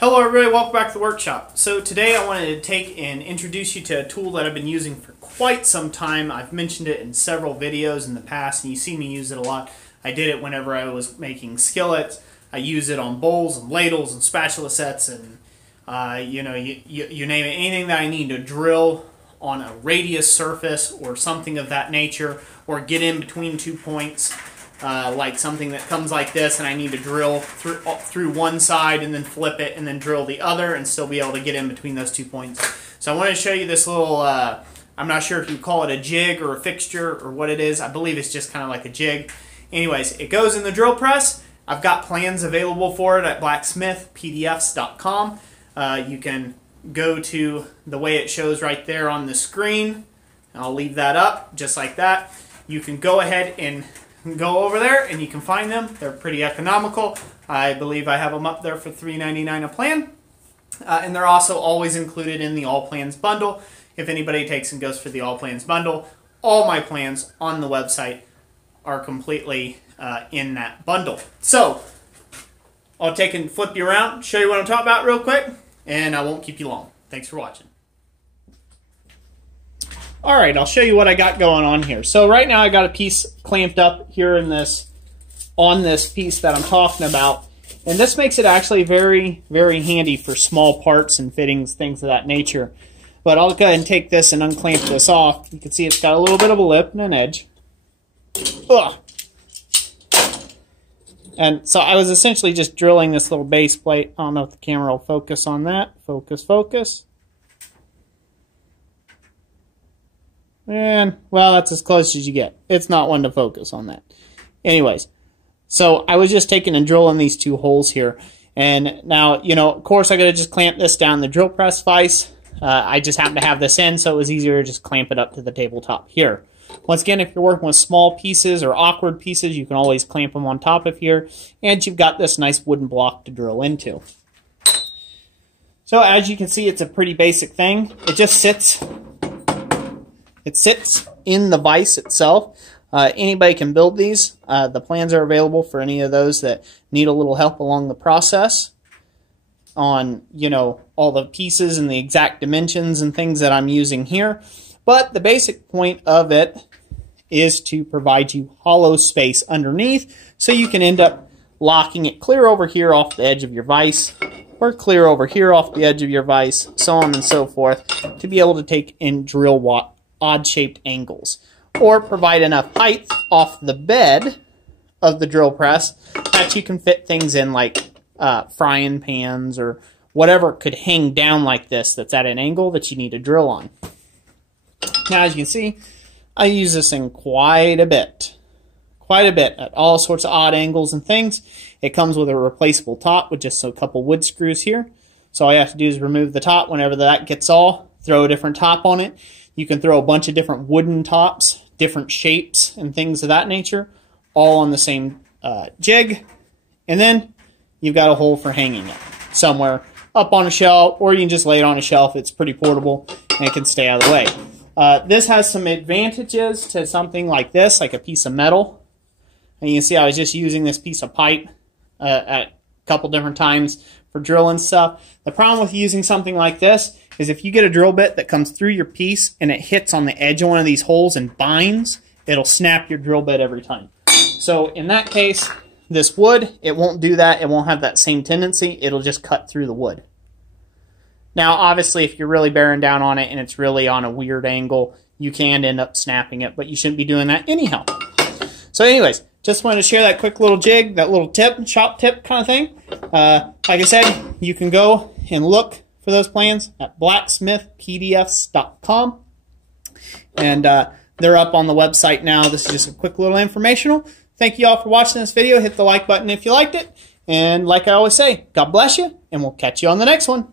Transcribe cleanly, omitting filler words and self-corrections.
Hello everybody, welcome back to the workshop. So today I wanted to take and introduce you to a tool that I've been using for quite some time. I've mentioned it in several videos in the past and you see me use it a lot. I did it whenever I was making skillets. I use it on bowls and ladles and spatula sets and you name it. Anything that I need to drill on a radius surface or something of that nature, or get in between 2 points. Like something that comes like this and I need to drill through one side and then flip it and then drill the other and still be able to get in between those 2 points. So I wanted to show you this little, I'm not sure if you call it a jig or a fixture or what it is. I believe it's just kind of like a jig. Anyways, it goes in the drill press. I've got plans available for it at blacksmithpdfs.com. You can go to the way it shows right there on the screen. I'll leave that up just like that. You can go ahead and go over there and you can find them. They're pretty economical. I believe I have them up there for $3.99 a plan. And they're also always included in the All Plans bundle. If anybody takes and goes for the All Plans bundle, all my plans on the website are completely in that bundle. So I'll take and flip you around, show you what I'm talking about real quick, and I won't keep you long. Thanks for watching. Alright, I'll show you what I got going on here. So right now I got a piece clamped up here in on this piece that I'm talking about. And this makes it actually very, very handy for small parts and fittings, things of that nature. But I'll go ahead and take this and unclamp this off. You can see it's got a little bit of a lip and an edge. Ugh. And so I was essentially just drilling this little base plate. I don't know if the camera will focus on that. Focus, focus. And, well, that's as close as you get. It's not one to focus on that. Anyways, so I was just taking and drilling these two holes here. And now, of course, I got to just clamp this down the drill press vise. I just happen to have this in, so it was easier to just clamp it up to the tabletop here. Once again, if you're working with small pieces or awkward pieces, you can always clamp them on top of here. And you've got this nice wooden block to drill into. So as you can see, it's a pretty basic thing. It just sits... It sits in the vise itself. Anybody can build these. The plans are available for any of those that need a little help along the process on, all the pieces and the exact dimensions and things that I'm using here. But the basic point of it is to provide you hollow space underneath so you can end up locking it clear over here off the edge of your vise, or clear over here off the edge of your vise, so on and so forth, to be able to take and drill odd-shaped angles, or provide enough height off the bed of the drill press that you can fit things in like frying pans or whatever could hang down like this that's at an angle that you need to drill on. Now, as you can see, I use this in quite a bit at all sorts of odd angles and things. It comes with a replaceable top with just a couple wood screws here. So all you have to do is remove the top. Whenever that gets all, throw a different top on it. You can throw a bunch of different wooden tops, different shapes and things of that nature, all on the same jig. And then you've got a hole for hanging it somewhere up on a shelf, or you can just lay it on a shelf. It's pretty portable and it can stay out of the way. This has some advantages to something like this, like a piece of metal. And you can see I was just using this piece of pipe at a couple different times for drilling stuff. The problem with using something like this is if you get a drill bit that comes through your piece and it hits on the edge of one of these holes and binds, it'll snap your drill bit every time. So in that case, this wood, it won't do that. It won't have that same tendency. It'll just cut through the wood. Now, obviously, if you're really bearing down on it and it's really on a weird angle, you can end up snapping it, but you shouldn't be doing that anyhow. So anyways, just wanted to share that quick little jig, that little tip, shop tip kind of thing. Like I said, you can go and look for those plans at blacksmithpdfs.com. And they're up on the website now. This is just a quick little informational. Thank you all for watching this video. Hit the like button if you liked it. And like I always say, God bless you, and we'll catch you on the next one.